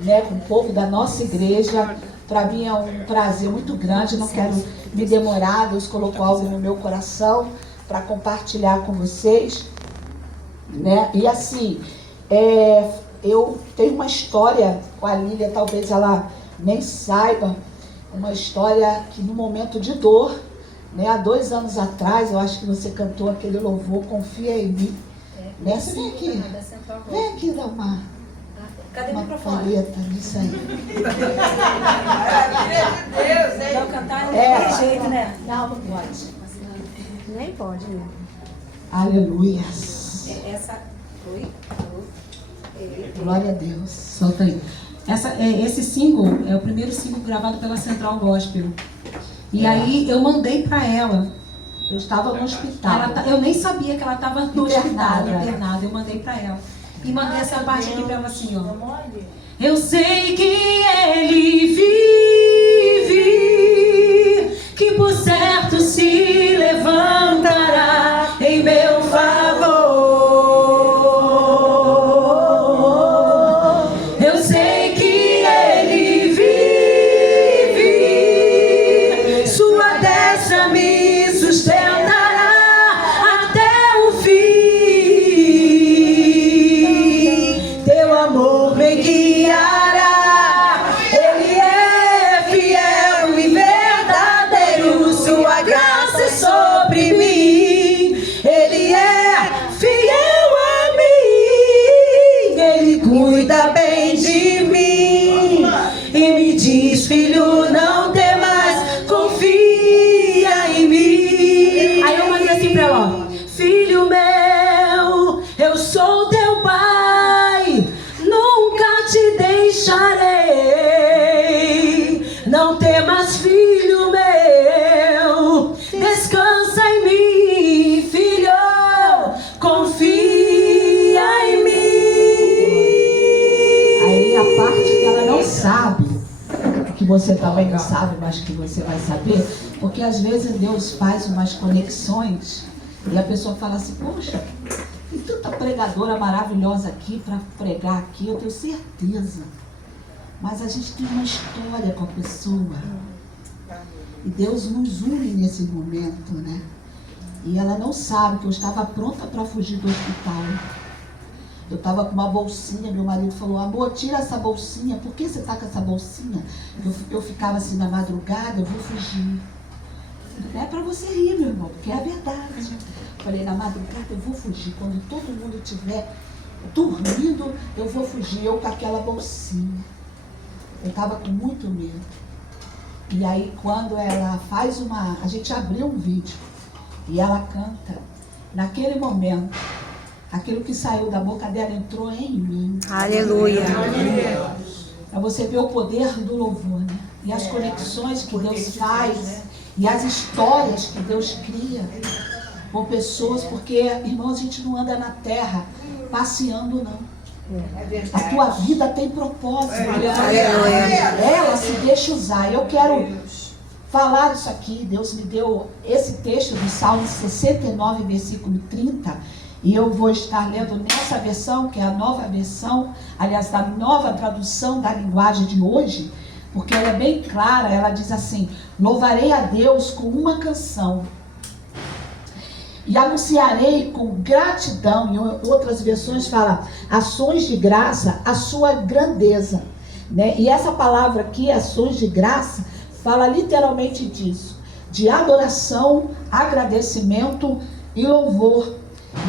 né, com o povo da nossa igreja. Para mim é um prazer muito grande, não quero me demorar, Deus colocou algo no meu coração para compartilhar com vocês, né? E assim, eu tenho uma história com a Lília, talvez ela nem saiba, uma história que no momento de dor, né, há 2 anos atrás, eu acho que você cantou aquele louvor, Confia em Mim, né? Vem aqui dar uma... Cadê o microfone? Paleta, isso aí. Não cantar de jeito, né? Não pode. Nem pode, né? Aleluia. Essa foi. Glória a Deus. Solta aí. Esse single é o primeiro single gravado pela Central Gospel. E aí eu mandei pra ela. Eu estava no hospital. Eu nem sabia que ela estava no hospital, Internada. internada. Eu mandei pra ela. E mandei essa parte aqui pra ela assim, ó. Eu sei que ele vive, que por certo se levantará em meu favor. Eu sei que ele vive, sua destra me sustentará até o fim. Teu amor me guiará, ele é fiel e verdadeiro, sua graça é sobre mim. Ele é fiel a mim, ele cuida bem de mim e me diz: filho, não temas, confia em mim. Aí eu mandei assim pra ela, ó: filho meu, eu sou teu pai, nunca te deixarei. Não temas, filho meu, descansa em mim, filho, confia em mim. Aí a parte que ela não sabe, que você também não sabe, mas que você vai saber, porque às vezes Deus faz umas conexões e a pessoa fala assim: poxa, tem tanta pregadora maravilhosa aqui para pregar aqui, eu tenho certeza. Mas a gente tem uma história com a pessoa. E Deus nos une nesse momento, né? E ela não sabe que eu estava pronta para fugir do hospital. Eu estava com uma bolsinha, meu marido falou: amor, tira essa bolsinha. Por que você está com essa bolsinha? Eu ficava assim na madrugada, eu vou fugir. Não é para você rir, meu irmão, porque é a verdade. Falei, na madrugada eu vou fugir. Quando todo mundo estiver dormindo, eu vou fugir. Eu com aquela bolsinha. Eu estava com muito medo. E aí quando ela faz a gente abriu um vídeo e ela canta, naquele momento, aquilo que saiu da boca dela entrou em mim. Aleluia. Para você ver o poder do louvor, né? E as conexões que Deus faz, e as histórias que Deus cria com pessoas, porque, irmão, a gente não anda na terra passeando, não. A tua vida tem propósito. Ela se deixa usar. Eu quero falar isso aqui. Deus me deu esse texto do Salmo 69, versículo 30. E eu vou estar lendo nessa versão, que é a nova versão, aliás, da nova tradução da linguagem de hoje, porque ela é bem clara. Ela diz assim: louvarei a Deus com uma canção e anunciarei com gratidão. Em outras versões fala ações de graça, a sua grandeza, né? E essa palavra aqui, ações de graça, fala literalmente disso, de adoração, agradecimento e louvor.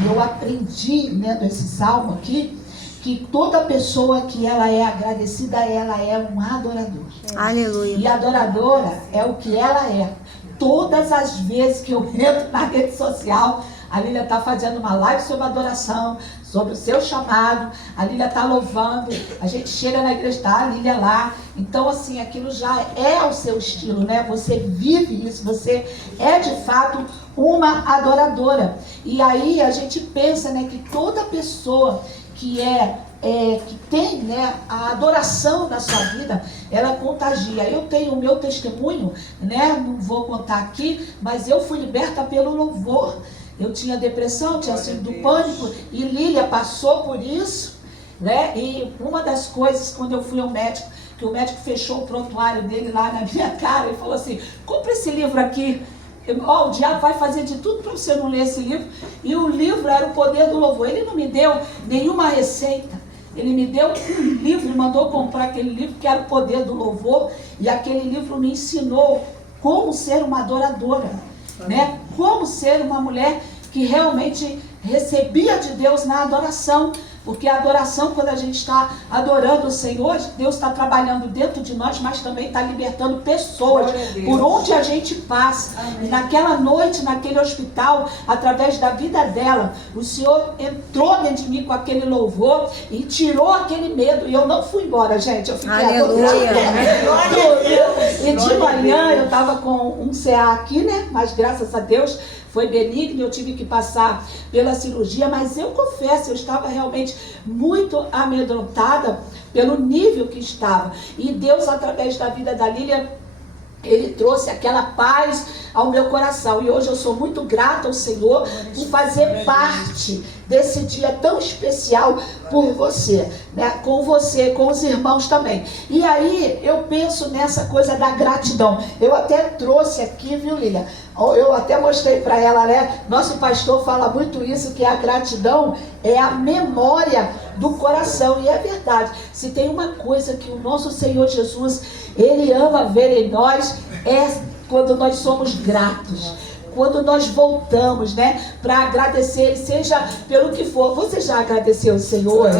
E eu aprendi, lendo esse salmo aqui, que toda pessoa que ela é agradecida, ela é um adorador. Aleluia. E adoradora é o que ela é. Todas as vezes que eu entro na rede social, a Lília está fazendo uma live sobre adoração, sobre o seu chamado, a Lília está louvando, a gente chega na igreja, está a Lília lá. Então, assim, aquilo já é o seu estilo, né? Você vive isso, você é de fato uma adoradora. E aí a gente pensa, né, que toda pessoa que que tem, né, a adoração na sua vida, ela contagia. Eu tenho o meu testemunho, né, não vou contar aqui, mas eu fui liberta pelo louvor. Eu tinha depressão, tinha síndrome do pânico, e Lília passou por isso, né? E uma das coisas, quando eu fui ao médico, que o médico fechou o prontuário dele lá na minha cara e falou assim, compra esse livro aqui. O diabo vai fazer de tudo para você não ler esse livro. E o livro era O Poder do Louvor. Ele não me deu nenhuma receita. Ele me deu um livro, mandou comprar aquele livro que era O Poder do Louvor. E aquele livro me ensinou como ser uma adoradora, né? Como ser uma mulher que realmente recebia de Deus na adoração. Porque a adoração, quando a gente está adorando o Senhor, Deus está trabalhando dentro de nós, mas também está libertando pessoas por onde a gente passa. Amém. E naquela noite, naquele hospital, através da vida dela, o Senhor entrou dentro de mim com aquele louvor e tirou aquele medo. E eu não fui embora, gente. Eu fiquei adorando. E de manhã eu estava com um CA aqui, né? Mas graças a Deus foi benigno, eu tive que passar pela cirurgia, mas eu confesso, eu estava realmente muito amedrontada pelo nível que estava. E Deus, através da vida da Lília, Ele trouxe aquela paz ao meu coração. E hoje eu sou muito grata ao Senhor por fazer parte desse dia tão especial por você, né? Com você, com os irmãos também. E aí eu penso nessa coisa da gratidão. Eu até trouxe aqui, viu, Lília? Eu até mostrei para ela, né? Nosso pastor fala muito isso, que a gratidão é a memória do coração. E é verdade. Se tem uma coisa que o nosso Senhor Jesus, Ele ama ver em nós, é quando nós somos gratos. Quando nós voltamos, né, para agradecer, seja pelo que for. Você já agradeceu o Senhor?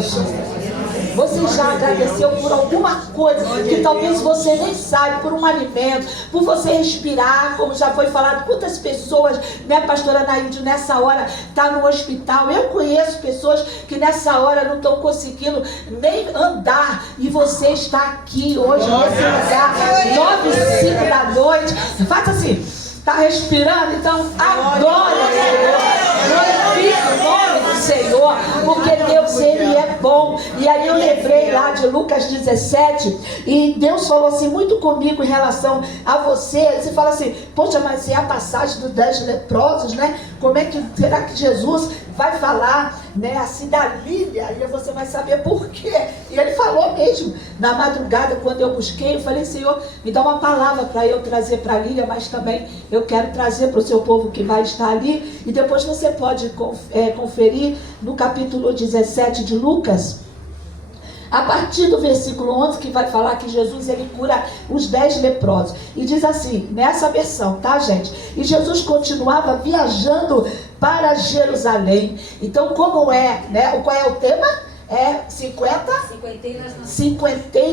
Você já agradeceu por alguma coisa que talvez você nem saiba, por um alimento, por você respirar, como já foi falado, quantas pessoas, né, pastora Naíde, nessa hora está no hospital. Eu conheço pessoas que nessa hora não estão conseguindo nem andar, e você está aqui hoje nesse lugar, 9h05 da noite. Faça assim. Está respirando? Então adore o Senhor, glorifique o nome do Senhor, porque Deus, Ele é bom. E aí eu lembrei lá de Lucas 17, e Deus falou assim muito comigo em relação a você. Você fala assim, poxa, mas é a passagem dos 10 leprosos, né? Como é que será que Jesus vai falar, né, assim da Lília? E você vai saber por quê. E Ele falou mesmo, na madrugada, quando eu busquei, eu falei, Senhor, me dá uma palavra para eu trazer para a Lília, mas também eu quero trazer para o seu povo que vai estar ali. E depois você pode conferir no capítulo 17 de Lucas, a partir do versículo 11, que vai falar que Jesus, ele cura os 10 leprosos. E diz assim, nessa versão, tá, gente? E Jesus continuava viajando para Jerusalém. Então, como é, né? Qual é o tema? É 50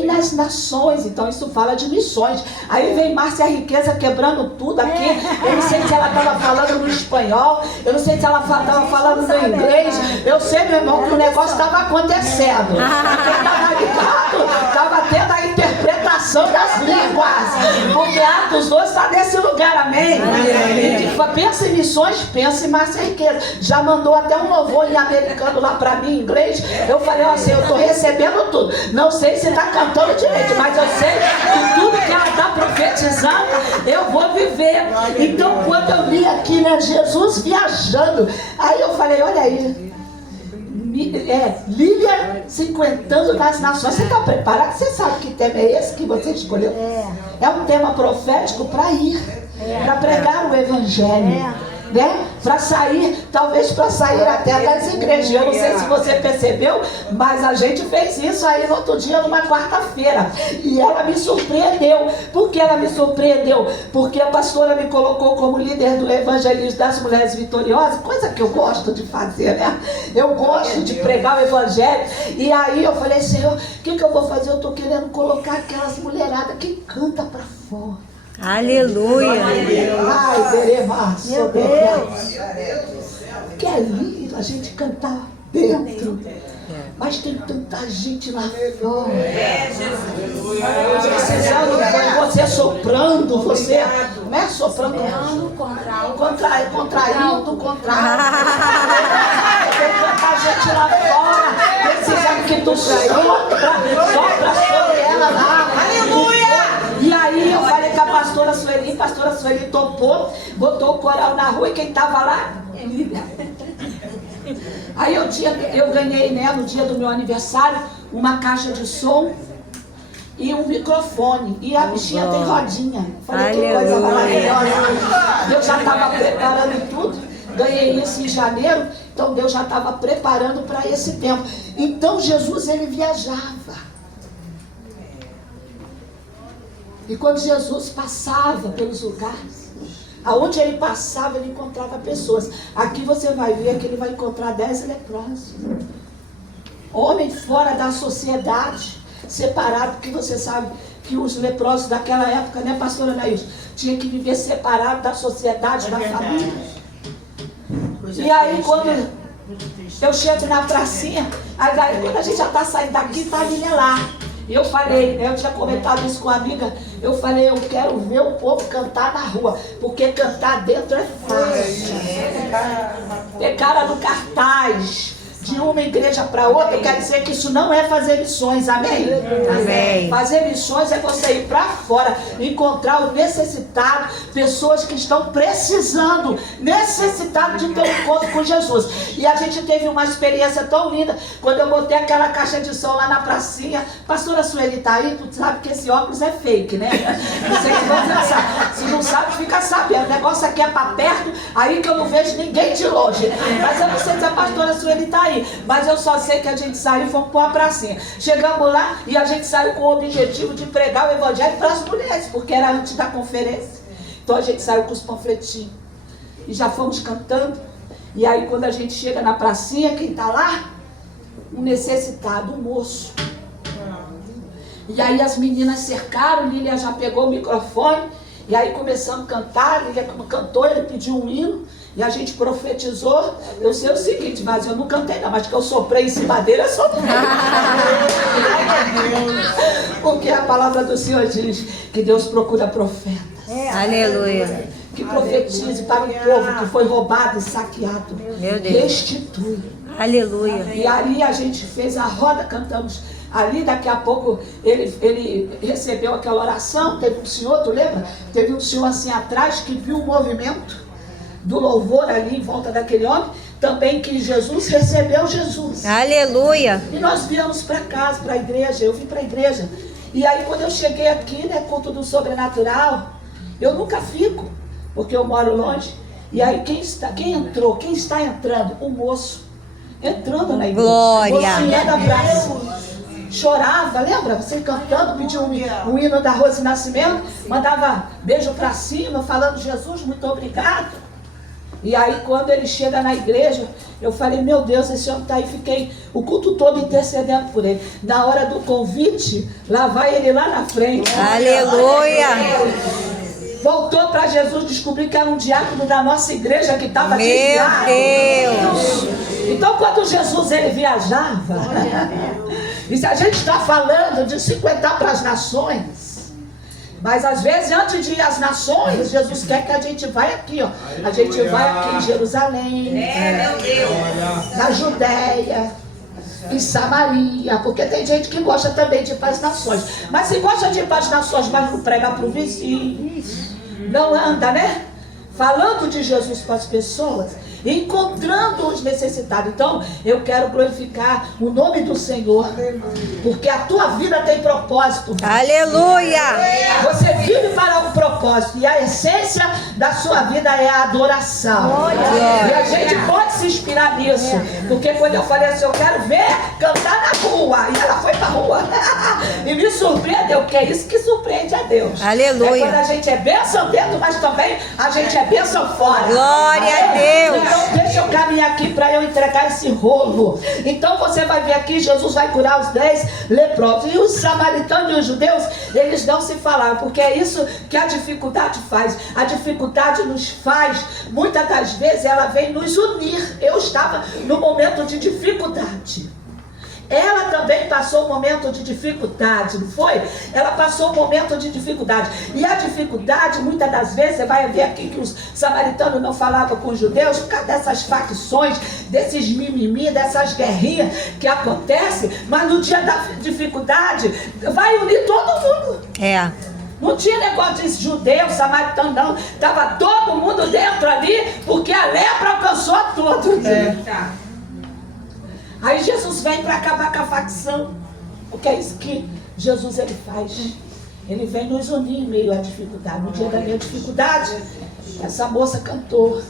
nas nações. Então isso fala de missões. Aí vem Márcia Riqueza quebrando tudo aqui. Eu não sei se ela estava falando no espanhol, eu não sei se ela estava falando no inglês. Eu sei, meu irmão, que o negócio estava acontecendo. Quem estava ligado estava tendo a interpretação das línguas, porque Atos 2 está nesse lugar, amém? Pensa em missões, pensa em Márcia Riqueza. Já mandou até um louvor em americano lá para mim, em inglês. Eu falei assim, eu estou recebendo tudo. Não sei se está cantando direito, mas eu sei que tudo que ela está profetizando, eu vou viver. Então, quando eu li aqui, né, Jesus viajando, aí eu falei, olha aí, Lília 50 nas nações. Você está preparado? Você sabe que tema é esse que você escolheu? É um tema profético para ir, para pregar o evangelho. Né? Para sair, talvez para sair até das igrejas. Eu não sei se você percebeu, mas a gente fez isso aí no outro dia, numa quarta-feira. E ela me surpreendeu. Por que ela me surpreendeu? Porque a pastora me colocou como líder do evangelismo das mulheres vitoriosas, coisa que eu gosto de fazer, né? Eu gosto de pregar o evangelho. E aí eu falei, Senhor, o que eu vou fazer? Eu estou querendo colocar aquelas mulheradas que canta para fora. Aleluia. Ai, Deremaço, meu Deus. Que é lindo a gente cantar dentro. Mas tem tanta gente lá fora. Precisando de você soprando, você, né? Soprando. Contraindo. Tem tanta gente lá fora. Precisando que tu sopra sobre ela lá. Aleluia! E aí eu falei com a pastora Sueli topou, botou o coral na rua, e quem estava lá? Lília. Aí eu ganhei, né, no dia do meu aniversário, uma caixa de som e um microfone. E a bichinha tem rodinha. Falei, que coisa maravilhosa. Eu já estava preparando tudo. Ganhei isso em janeiro, então Deus já estava preparando para esse tempo. Então Jesus, ele viajava. E quando Jesus passava pelos lugares, aonde ele passava, ele encontrava pessoas. Aqui você vai ver que ele vai encontrar 10 leprosos. Homens fora da sociedade, separados, porque você sabe que os leprosos daquela época, né, pastora Anaís, tinha que viver separado da sociedade, da família. E aí quando eu chego na pracinha, aí quando a gente já está saindo daqui, está a Lília lá. E eu falei, eu tinha comentado isso com uma amiga, eu falei, eu quero ver o povo cantar na rua, porque cantar dentro é fácil. Pegaram no cartaz de uma igreja para outra, quer dizer que isso não é fazer missões, amém? Amém. Fazer missões é você ir para fora, encontrar o necessitado, pessoas que estão precisando, necessitado de ter um encontro com Jesus. E a gente teve uma experiência tão linda, quando eu botei aquela caixa de som lá na pracinha. Pastora Sueli tá aí, tu sabe que esse óculos é fake, né? Vocês vão pensar, se não sabe, fica sabendo, o negócio aqui é para perto, aí que eu não vejo ninguém de longe. Mas eu não sei se a pastora Sueli tá aí, mas eu só sei que a gente saiu e fomos para uma pracinha. Chegamos lá e a gente saiu com o objetivo de pregar o evangelho para as mulheres, porque era antes da conferência. Então a gente saiu com os panfletinhos e já fomos cantando. E aí quando a gente chega na pracinha, quem está lá? Um necessitado, um moço. E aí as meninas cercaram, Lília já pegou o microfone, e aí começamos a cantar. Lília cantou, ele pediu um hino, e a gente profetizou. Eu sei o seguinte, mas eu não cantei não, mas que eu soprei em cima dele, eu soprei. Porque a palavra do Senhor diz que Deus procura profetas. Aleluia. Que profetize para o povo que foi roubado e saqueado. Meu Deus. Restitui. Aleluia. E ali a gente fez a roda, cantamos. Ali daqui a pouco ele recebeu aquela oração. Teve um senhor, tu lembra? Teve um senhor assim atrás que viu o movimento do louvor ali em volta daquele homem. Também que Jesus recebeu Jesus. Aleluia. E nós viemos para casa, para a igreja. Eu vim para a igreja. E aí quando eu cheguei aqui, né, culto do sobrenatural, eu nunca fico, porque eu moro longe. E aí quem está entrando? O moço entrando na igreja. Glória. Mocinha da praça. Chorava, lembra? Você cantando, pediu um hino da Rose Nascimento, mandava beijo para cima, falando Jesus, muito obrigado. E aí quando ele chega na igreja, eu falei, meu Deus, esse homem está aí. Fiquei o culto todo intercedendo por ele. Na hora do convite, lá vai ele lá na frente. Aleluia. Voltou para Jesus, descobriu que era um diácono da nossa igreja que estava desviado. Meu Deus. Então quando Jesus ele viajava, e se a gente está falando de 50 para as nações, mas às vezes antes de ir às nações, Jesus quer que a gente vá aqui, ó. A gente vai aqui em Jerusalém, Meu Deus. na Judéia, em Samaria, porque tem gente que gosta também de ir para as nações. Mas se gosta de ir para as nações, mas não prega para o vizinho, não anda, né? Falando de Jesus para as pessoas, encontrando os necessitados. Então, eu quero glorificar o nome do Senhor, porque a tua vida tem propósito. Aleluia. Você vive para um propósito, e a essência da sua vida é a adoração. E a gente pode se inspirar nisso, porque quando eu falei assim, eu quero ver cantar na rua, e ela foi para a rua e me surpreendeu, porque é isso que surpreende a Deus. Aleluia. É quando a gente é bênção dentro, mas também a gente é bênção fora. Glória a Deus. Então deixa eu caminhar aqui para eu entregar esse rolo. Então você vai ver aqui, Jesus vai curar os 10 leprosos. E os samaritanos e os judeus, eles não se falaram, porque é isso que a dificuldade faz. A dificuldade nos faz, muitas das vezes ela vem nos unir. Eu estava no momento de dificuldade. Ela também passou um momento de dificuldade, não foi? Ela passou um momento de dificuldade. E a dificuldade, muitas das vezes, você vai ver aqui que os samaritanos não falavam com os judeus, por causa dessas facções, desses mimimi, dessas guerrinhas que acontecem, mas no dia da dificuldade, vai unir todo mundo. É. Não tinha negócio de judeu, samaritano, não. Estava todo mundo dentro ali, porque a lepra alcançou a todos. Aí Jesus vem para acabar com a facção. Porque é isso que Jesus ele faz. Ele vem nos unir em meio à dificuldade. No dia da minha dificuldade, essa moça cantou.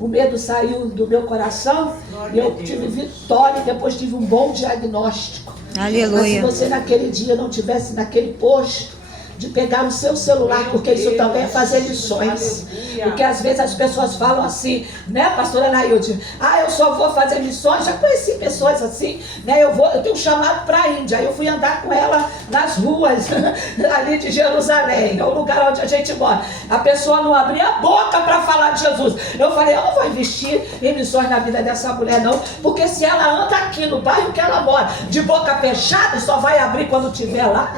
O medo saiu do meu coração e eu tive vitória e depois tive um bom diagnóstico. Aleluia. Mas se você naquele dia não tivesse naquele posto de pegar o seu celular, porque isso também é fazer missões. Porque às vezes as pessoas falam assim, né, pastora Anaílde? Eu só vou fazer missões. Já conheci pessoas assim, né? Eu tenho um chamado para a Índia. Aí eu fui andar com ela nas ruas ali de Jerusalém, é o lugar onde a gente mora. A pessoa não abria a boca para falar de Jesus. Eu falei, eu não vou investir em missões na vida dessa mulher não, porque se ela anda aqui no bairro que ela mora, de boca fechada, só vai abrir quando estiver lá.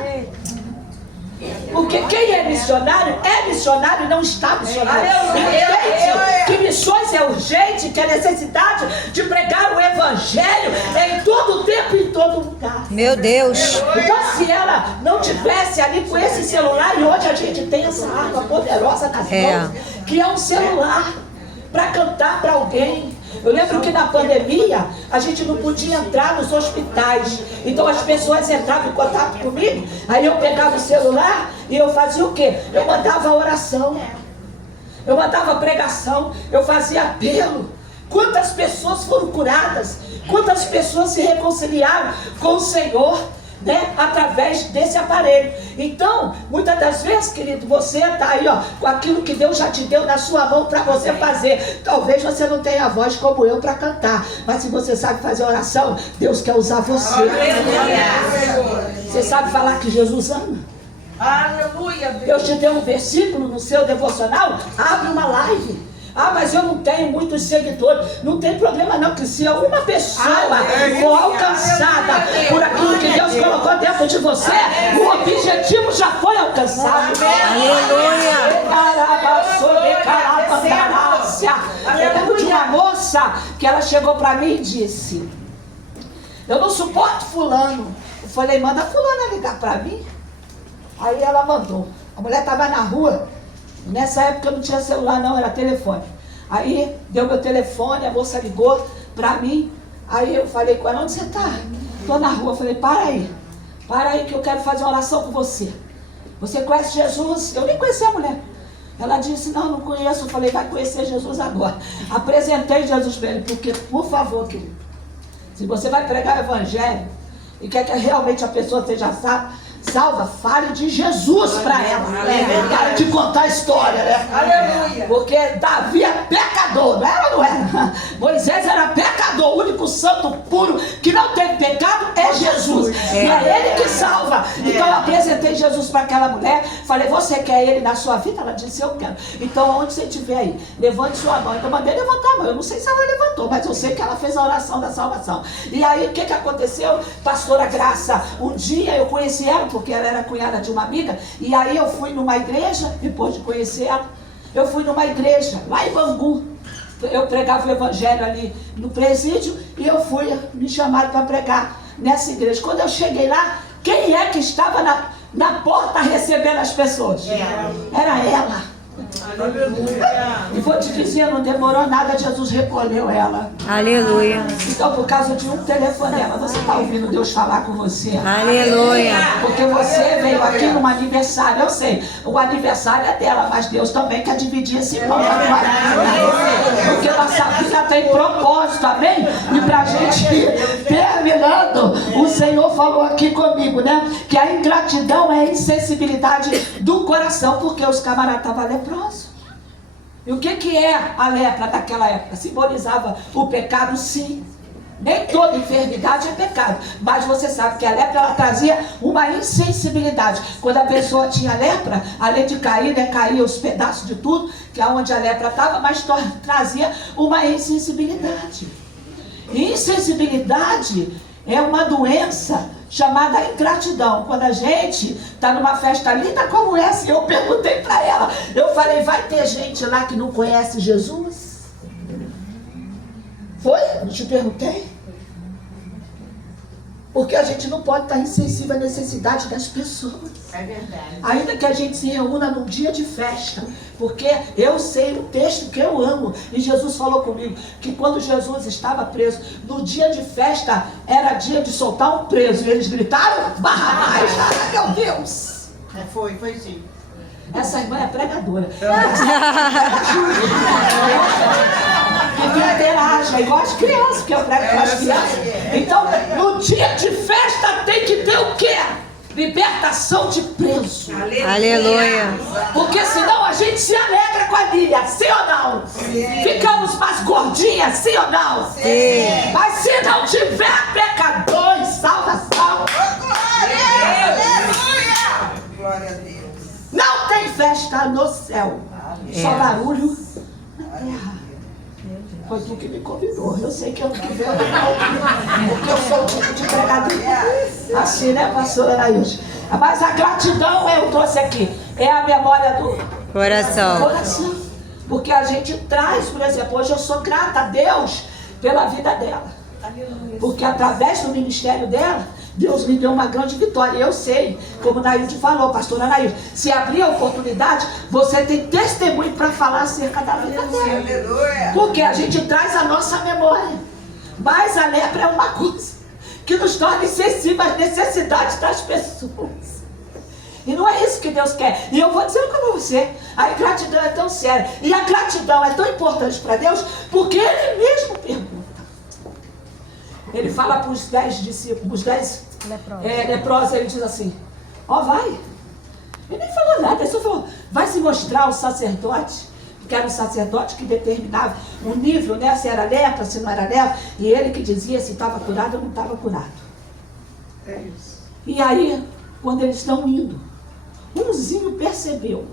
Porque quem é missionário e não está missionário. Entende que missões é urgente, que é necessidade de pregar o evangelho em todo tempo e em todo lugar. Meu Deus. Então se ela não tivesse ali com esse celular, e hoje a gente tem essa arma poderosa nas mãos, que é um celular, para cantar para alguém. Eu lembro que na pandemia a gente não podia entrar nos hospitais. Então as pessoas entravam em contato comigo. Aí eu pegava o celular e eu fazia o quê? Eu mandava oração. Eu mandava pregação. Eu fazia apelo. Quantas pessoas foram curadas? Quantas pessoas se reconciliaram com o Senhor, né, através desse aparelho. Então, muitas das vezes, querido, você está aí, ó, com aquilo que Deus já te deu na sua mão para você fazer. Talvez você não tenha voz como eu para cantar, mas se você sabe fazer oração, Deus quer usar você. Você sabe falar que Jesus ama? Aleluia. Deus te deu um versículo no seu devocional, abre uma live. Mas eu não tenho muitos seguidores. Não tem problema não, que se alguma pessoa for alcançada por aquilo que Deus colocou dentro de você, o objetivo já foi alcançado. Aleluia. Eu lembro de uma moça que ela chegou para mim e disse: eu não suporto fulano. Eu falei, manda fulano ligar para mim. Aí ela mandou. A mulher estava na rua. Nessa época eu não tinha celular não, era telefone. Aí deu meu telefone, a moça ligou pra mim. Aí eu falei com ela, onde você tá? Tô na rua. Eu falei, para aí que eu quero fazer uma oração com você. Você conhece Jesus? Eu nem conheci a mulher. Ela disse, não conheço. Eu falei, vai conhecer Jesus agora. Apresentei Jesus para ele, porque, por favor, querido, se você vai pregar o evangelho e quer que realmente a pessoa seja salva, fale de Jesus para ela. Para de contar a história, né? Aleluia. Porque Davi é pecador, não era ou não era? Moisés era pecador, o único santo puro que não teve pecado é Jesus. E é ele que salva. Então eu apresentei Jesus para aquela mulher, falei, você quer ele na sua vida? Ela disse, eu quero. Então onde você estiver aí, levante sua mão. Então eu mandei levantar a mão, eu não sei se ela levantou, mas eu sei que ela fez a oração da salvação. E aí o que aconteceu? Pastora Graça, um dia eu conheci ela, porque ela era cunhada de uma amiga, e aí eu fui numa igreja, depois de conhecer ela, eu fui numa igreja, lá em Bangu, eu pregava o evangelho ali no presídio, e eu fui, me chamaram para pregar nessa igreja. Quando eu cheguei lá, quem é que estava na porta recebendo as pessoas? Era ela. E vou te dizer, não demorou nada, Jesus recolheu ela. Aleluia. Então, por causa de um telefonema, você está ouvindo Deus falar com você? Aleluia. Porque você veio aqui num aniversário, eu sei, o aniversário é dela, mas Deus também quer dividir esse pão com a tua vida. Porque nossa vida tem propósito, amém? E pra gente ir terminando, o Senhor falou aqui comigo, né? Que a ingratidão é a insensibilidade do coração, porque os camaradas estavam leprosos. E o que é a lepra daquela época? Simbolizava o pecado, sim. Nem toda enfermidade é pecado, mas você sabe que a lepra ela trazia uma insensibilidade. Quando a pessoa tinha lepra, além de cair, né, caía os pedaços de tudo, que é onde a lepra estava, mas trazia uma insensibilidade. E insensibilidade é uma doença chamada ingratidão. Quando a gente está numa festa linda como essa, eu perguntei para ela, eu falei, vai ter gente lá que não conhece Jesus? Foi? Eu te perguntei. Porque a gente não pode estar insensível à necessidade das pessoas. É verdade. Ainda que a gente se reúna num dia de festa. Porque eu sei o texto que eu amo. E Jesus falou comigo que quando Jesus estava preso, no dia de festa, era dia de soltar um preso. E eles gritaram, Barrabás. Ai, meu Deus. Foi sim. Essa irmã é pregadora. Que me interaja, igual as crianças, que eu prego com as crianças. Então, no dia de festa tem que ter o quê? Libertação de preso. Aleluia. Porque senão a gente se alegra com a Lília, sim ou não? Ficamos mais gordinhas, sim ou não? Sim. Mas se não tiver pecadores, salvação. Glória a Deus. Não tem festa no céu. Só barulho na terra. Foi tu que me convidou. Eu sei que eu não quiser, porque eu sou o tipo de pregador. Assim, né, pastora Anaílson? Mas a gratidão eu trouxe aqui. É a memória do coração. Porque a gente traz, por exemplo, hoje eu sou grata a Deus pela vida dela. Porque através do ministério dela, Deus me deu uma grande vitória. Eu sei, como a Nailde falou, pastora Nailde, se abrir a oportunidade, você tem testemunho para falar acerca da vida dela. Porque a gente traz a nossa memória. Mas a lepra é uma coisa que nos torna insensíveis às necessidades das pessoas. E não é isso que Deus quer. E eu vou dizer para você, a ingratidão é tão séria. E a gratidão é tão importante para Deus, porque Ele mesmo pergunta. Ele fala para os 10 discípulos, os 10 leprosos, ele diz assim, vai. Ele nem falou nada, ele só falou, vai se mostrar o sacerdote, que era um sacerdote que determinava o nível, né, se era lepra, se não era lepra, e ele que dizia se estava curado ou não estava curado. É isso. E aí, quando eles estão indo, umzinho percebeu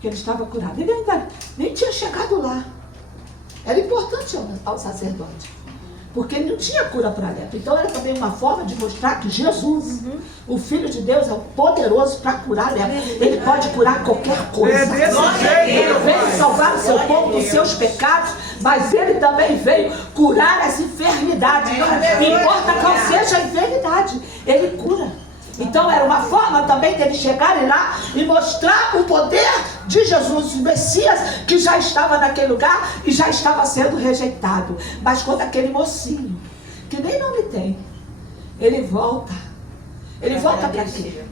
que ele estava curado. Ele ainda nem tinha chegado lá. Era importante ao sacerdote. Porque ele não tinha cura para a lepra. Então era também uma forma de mostrar que Jesus, o Filho de Deus, é o poderoso para curar a lepra. Ele pode curar qualquer coisa. Ele veio salvar o seu povo dos seus pecados, mas ele também veio curar as enfermidades. Não importa qual seja a enfermidade, ele cura. Então era uma forma também deles chegarem lá e mostrar o poder de Jesus, o Messias, que já estava naquele lugar e já estava sendo rejeitado. Mas quando aquele mocinho, que nem nome tem, ele volta para quê?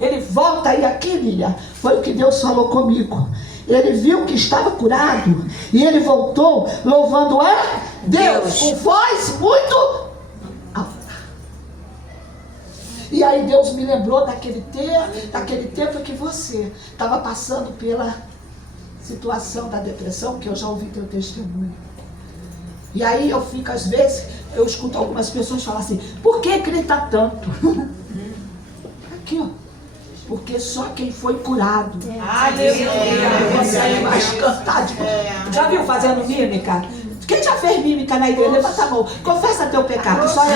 Ele volta e aquele foi o que Deus falou comigo. Ele viu que estava curado e ele voltou louvando a Deus com voz muito alta. E aí Deus me lembrou daquele tempo que você estava passando pela situação da depressão, que eu já ouvi teu testemunho. E aí eu fico, às vezes, eu escuto algumas pessoas falar assim, por que grita tanto? Aqui, ó. Porque só quem foi curado consegue mais cantar de novo. Já viu fazendo mímica? Quem já fez mímica na igreja? Levanta a mão. Confessa teu pecado. Só eu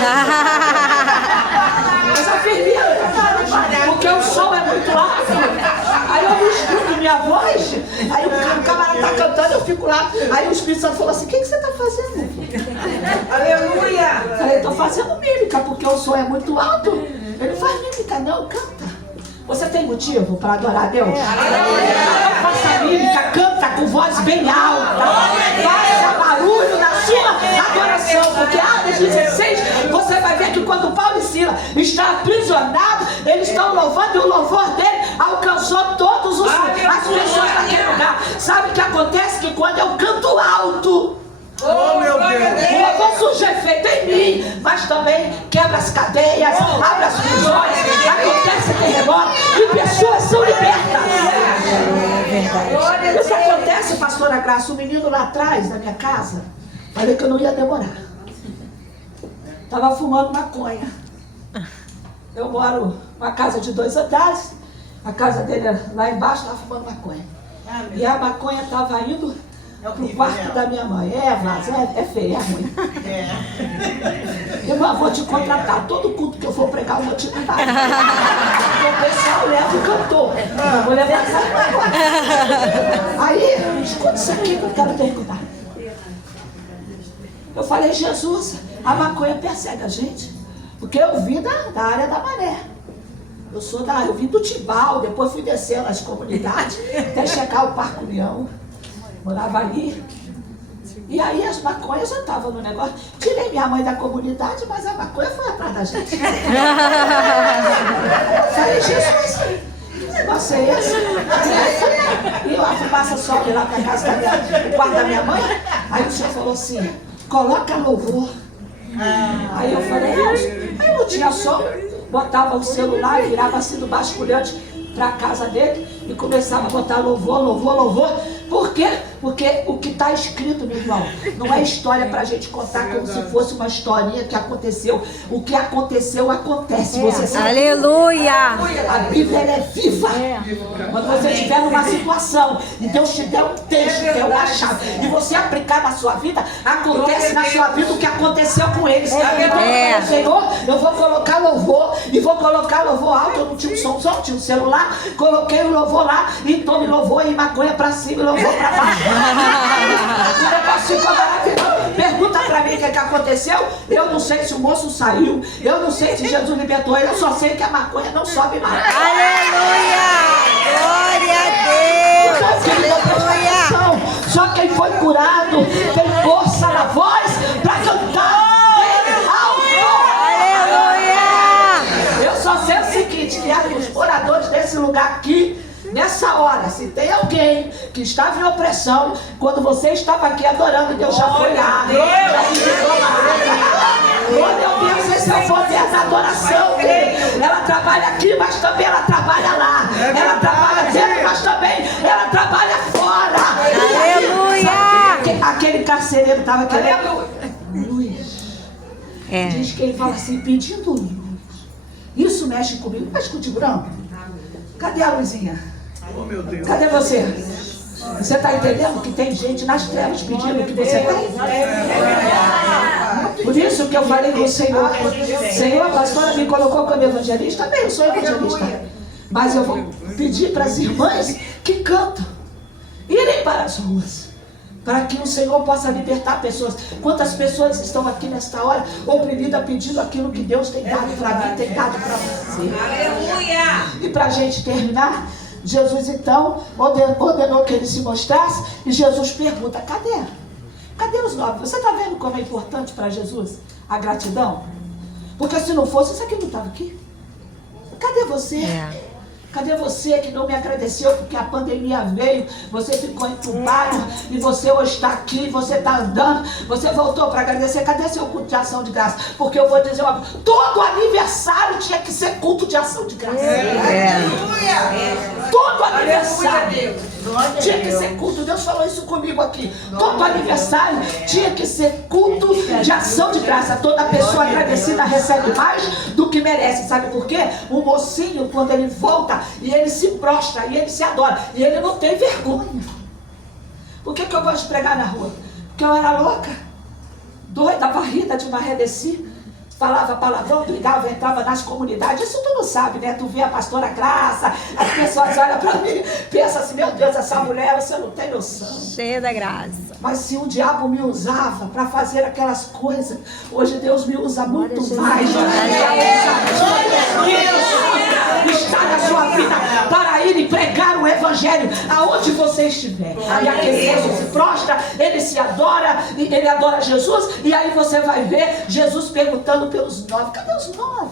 já fiz mímica. Porque o som é muito alto. Aí eu não escuto minha voz. Aí o camarada está cantando, eu fico lá. Aí o Espírito Santo falou assim, o que você está fazendo? Aleluia. Eu falei, estou fazendo mímica, porque o som é muito alto. Ele não faz mímica não, canta. Você tem motivo para adorar a Deus? Não faça mímica, canta com voz bem alta. Faça barulho na sua adoração. Porque Atos 16, você vai ver que quando Paulo e Silas estão aprisionados, eles estão louvando e o louvor dele alcançou todas as pessoas daquele lugar. Sabe o que acontece? Que quando eu canto alto, Meu Deus. o louvor surge efeito em mim, mas também quebra as cadeias, abre as prisões, acontece terremoto e pessoas são libertas. Isso acontece, pastora Graça, o menino lá atrás da minha casa, falei que eu não ia demorar. Estava fumando maconha. Eu moro numa casa de 2 andares, a casa dele lá embaixo, estava fumando maconha. E a maconha estava indo pro quarto da minha mãe. Vlad, é feio, é ruim. Eu vou te contratar. Todo culto que eu for pregar, eu vou te levar. O pessoal leva o cantor. Eu vou levar essa maconha. Aí, escuta isso aqui que eu quero terminar. Eu falei, Jesus, a maconha persegue a gente. Porque eu vim da área da Maré. Eu vim do Tibau, depois fui descer nas comunidades, até chegar ao Parque União. Morava ali. E aí as maconhas já estavam no negócio. Tirei minha mãe da comunidade, mas a maconha foi atrás da gente. Eu falei, Jesus, que negócio é esse? E a fumaça sobe lá para casa do quarto da minha mãe. Aí o senhor falou assim, coloca louvor. Aí eu falei, aí eu não tinha som, botava o celular, virava assim do basculhante para a casa dele e começava a botar louvor, louvor, louvor. Por quê? Porque o que está escrito, meu irmão, não é história para a gente contar como se fosse uma historinha que aconteceu. O que aconteceu, acontece. Você sabe? Aleluia! A Bíblia ela é viva. Quando você estiver numa situação e Deus te der um texto, que é uma chave, e você aplicar na sua vida, acontece na sua vida o que aconteceu com eles. Então, Senhor, eu vou colocar louvor, e vou colocar louvor alto. Eu não tinha um som, só tinha um celular, coloquei o louvor lá, e tome louvor e maconha para cima e louvor para baixo. O negócio ficou maravilhoso. Pergunta pra mim o que aconteceu. Eu não sei se o moço saiu. Eu não sei se Jesus libertou ele. Eu só sei que a maconha não sobe mais. Aleluia! Glória a Deus! Aleluia! Só quem foi curado tem força na voz pra cantar alto. Aleluia! Eu só sei o seguinte, que os moradores desse lugar aqui, nessa hora, se tem alguém que estava em opressão, quando você estava aqui adorando, Deus já foi lá. Glória a Deus, esse é o poder da adoração. Ela trabalha aqui, mas também ela trabalha lá. Ela trabalha dentro, mas também ela trabalha fora. Aleluia! Aquele carcereiro estava querendo luz. Diz que ele fala assim, pedindo luz. Isso mexe comigo. Mexe contigo, não? Cadê a luzinha? Oh, meu Deus. Cadê você? Você está entendendo que tem gente nas trevas pedindo o que você tem? Por isso que eu falei com o Senhor. Senhor, a pastora me colocou como evangelista. Também eu sou evangelista. Mas eu vou pedir para as irmãs que cantam irem para as ruas, para que o Senhor possa libertar pessoas. Quantas pessoas estão aqui nesta hora oprimidas pedindo aquilo que Deus tem dado para mim, tem dado para você. Aleluia! E para a gente terminar, Jesus então ordenou que ele se mostrasse, e Jesus pergunta, cadê? Cadê os 9? Você está vendo como é importante para Jesus a gratidão? Porque se não fosse, isso aqui não estava aqui. Cadê você? Cadê você que não me agradeceu porque a pandemia veio, você ficou entubado e você hoje está aqui, você está andando, você voltou para agradecer? Cadê seu culto de ação de graça? Porque eu vou dizer uma coisa, todo aniversário tinha que ser culto de ação de graça. Todo aniversário tinha que ser culto. Deus falou isso comigo aqui. Todo aniversário tinha que ser culto de ação de graça. Toda pessoa agradecida recebe mais do que merece. Sabe por quê? O mocinho, quando ele volta e ele se prostra e ele se adora e ele não tem vergonha. Por que eu gosto de pregar na rua? Porque eu era louca, doida, varrida de Maré Desci. Falava palavrão, brigava, entrava nas comunidades. Isso tu não sabe, né? Tu vê a pastora Graça, as pessoas olham pra mim, pensam assim, meu Deus, essa mulher, você não tem noção. Cheia da graça. Mas se o diabo me usava para fazer aquelas coisas, hoje Deus me usa muito mais. Está na sua vida para ir e pregar o evangelho aonde você estiver. E aquele moço se prostra, ele se adora, ele adora Jesus, e aí você vai ver Jesus perguntando pelos 9. Cadê os 9?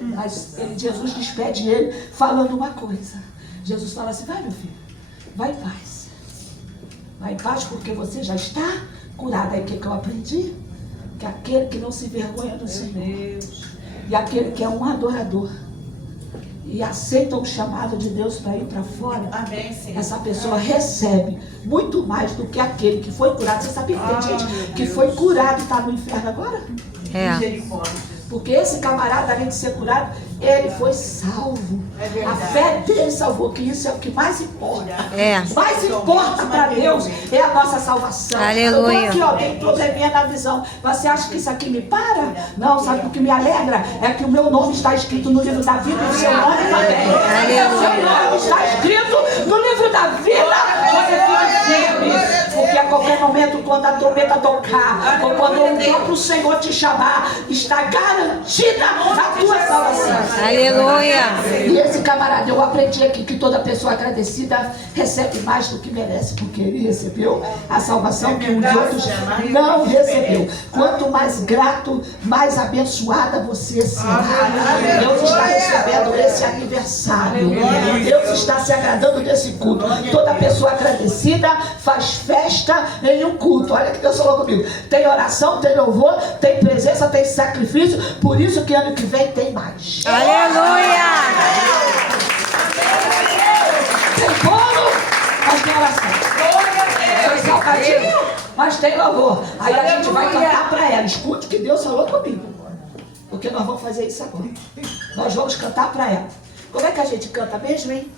Mas Jesus despede ele falando uma coisa. Jesus fala assim, vai meu filho, vai em paz. Vai em paz porque você já está curado. Aí o que eu aprendi? Que aquele que não se envergonha do Senhor e aquele que é um adorador e aceita o chamado de Deus para ir para fora, essa pessoa recebe muito mais do que aquele que foi curado. Você sabia que tem gente que foi curado e está no inferno agora? Porque esse camarada, além de ser curado, ele foi salvo. A fé dele salvou, que isso é o que mais importa. O mais importa para Deus é a nossa salvação. Aleluia. Eu tô aqui, ó, tem probleminha na visão. Você acha que isso aqui me para? Não, sabe o que me alegra? É que o meu nome está escrito no livro da vida e o seu nome também. O seu nome está escrito no livro da vida. Você fica firme, porque a qualquer momento, quando a trombeta tocar, ou quando o próprio Senhor te chamar, está garantida a tua salvação. Aleluia. E esse camarada, eu aprendi aqui que toda pessoa agradecida recebe mais do que merece, porque ele recebeu a salvação que os outros não recebeu. Quanto mais grato, mais abençoada você será. Deus está recebendo esse aniversário. Deus está se agradando desse culto. Toda pessoa agradecida faz festa em um culto. Olha que Deus falou comigo. Tem oração, tem louvor, tem presença, tem sacrifício. Por isso que ano que vem tem mais. Aleluia. Tem bolo, mas tem oração. Tem salgadinho, mas tem louvor. Aí a gente vai cantar para ela. Escute o que Deus falou comigo. Porque nós vamos fazer isso agora. Nós vamos cantar para ela. Como é que a gente canta mesmo, hein?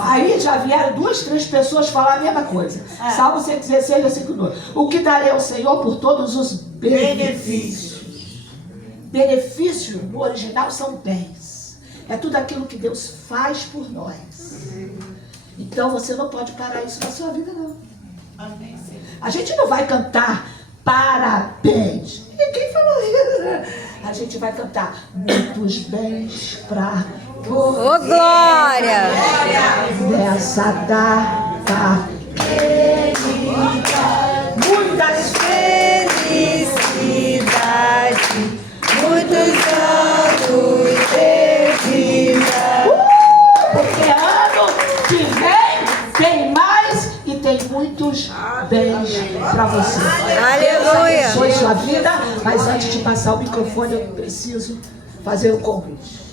Aí já vieram 2, 3 pessoas falar a mesma coisa. Salmo 116, versículo 2. O que darei ao Senhor por todos os benefícios? Benefício no original são bens. É tudo aquilo que Deus faz por nós. Então você não pode parar isso na sua vida, não. A gente não vai cantar parabéns. E quem falou isso? A gente vai cantar muitos bens pra Ô, glória. nessa data querida. Muitas Felicidade, muitos anos de vida. Porque ano que vem tem mais e tem muitos bens para você. Aleluia. Deus abençoe sua vida, mas antes de passar o microfone eu preciso fazer um convite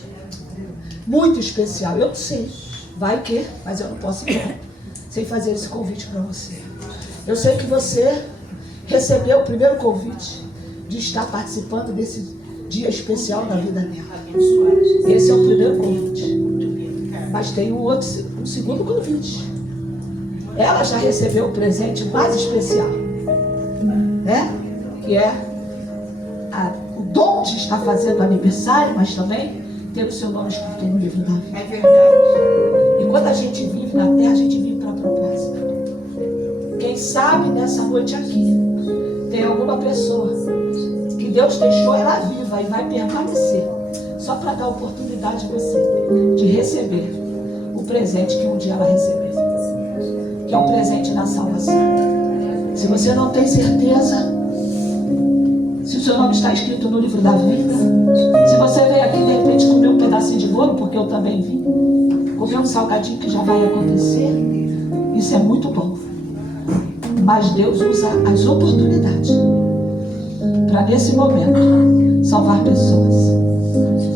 muito especial. Eu não sei, vai que, mas eu não posso ir sem fazer esse convite para você. Eu sei que você recebeu o primeiro convite de estar participando desse dia especial na vida dela. Esse é o primeiro convite. Mas tem um segundo convite. Ela já recebeu o presente mais especial, né? Que é o dom de estar fazendo aniversário, mas também ter o seu nome escrito no livro da vida. É verdade. E quando a gente vive na terra, a gente vive para propósito. Quem sabe nessa noite aqui tem alguma pessoa que Deus deixou ela viva e vai permanecer só para dar oportunidade a você de receber o presente que um dia ela recebeu, que é o presente da salvação. Se você não tem certeza se o seu nome está escrito no livro da vida, se você veio aqui de repente comer um pedacinho de bolo, porque eu também vim, comer um salgadinho que já vai acontecer, isso é muito bom. Mas Deus usa as oportunidades para nesse momento salvar pessoas.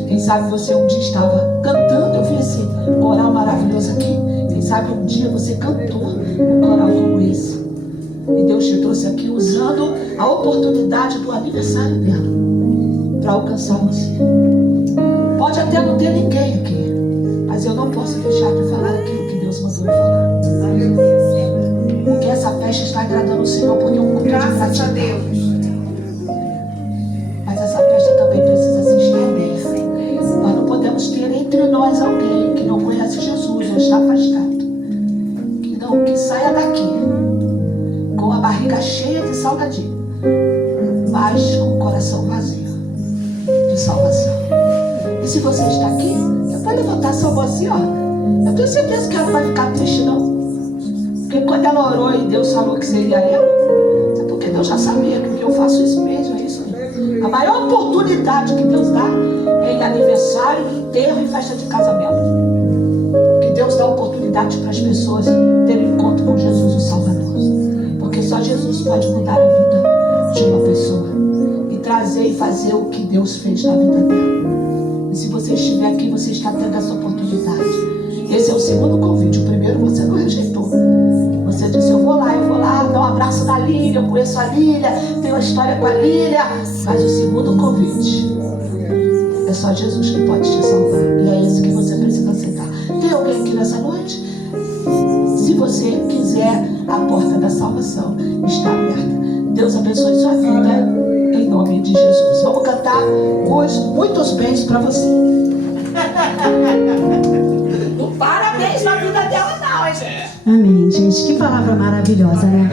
Quem sabe você um dia estava cantando, eu vi esse coral maravilhoso aqui. Quem sabe um dia você cantou um coral como esse. E Deus te trouxe aqui usando a oportunidade do aniversário dela para alcançar você. Pode até não ter ninguém aqui, mas eu não posso deixar de falar aquilo que Deus mandou eu falar. Porque essa festa está agradando o Senhor, porque é um culto de Graças a gratidão. Deus. Mas essa festa também precisa se estender. Nós não podemos ter entre nós alguém que não conhece Jesus ou está afastado. Que saia daqui com a barriga cheia de salgadinho, mas com o coração vazio de salvação. E se você está aqui, você pode levantar sua mão assim, ó. Eu tenho certeza que ela não vai ficar triste, não. Porque quando ela orou e Deus falou que seria eu, é porque Deus já sabia que eu faço isso mesmo, é isso mesmo. A maior oportunidade que Deus dá é em aniversário, enterro e festa de casamento. Que Deus dá oportunidade para as pessoas terem um encontro com Jesus, o Salvador. Porque só Jesus pode mudar a vida de uma pessoa e trazer e fazer o que Deus fez na vida dela. E se você estiver aqui, você está tendo essa oportunidade. Esse é o segundo convite. O primeiro você não rejeitou. Você disse, eu vou lá, dar um abraço na Lília, eu conheço a Lília, tenho uma história com a Lília. Mas o segundo convite é só Jesus que pode te salvar. E é esse que você precisa aceitar. Tem alguém aqui nessa noite? Se você quiser, a porta da salvação está aberta. Deus abençoe sua vida em nome de Jesus. Vamos cantar muitos bens para você. Parabéns na vida dela, não, hein, gente? Amém, gente. Que palavra maravilhosa, né?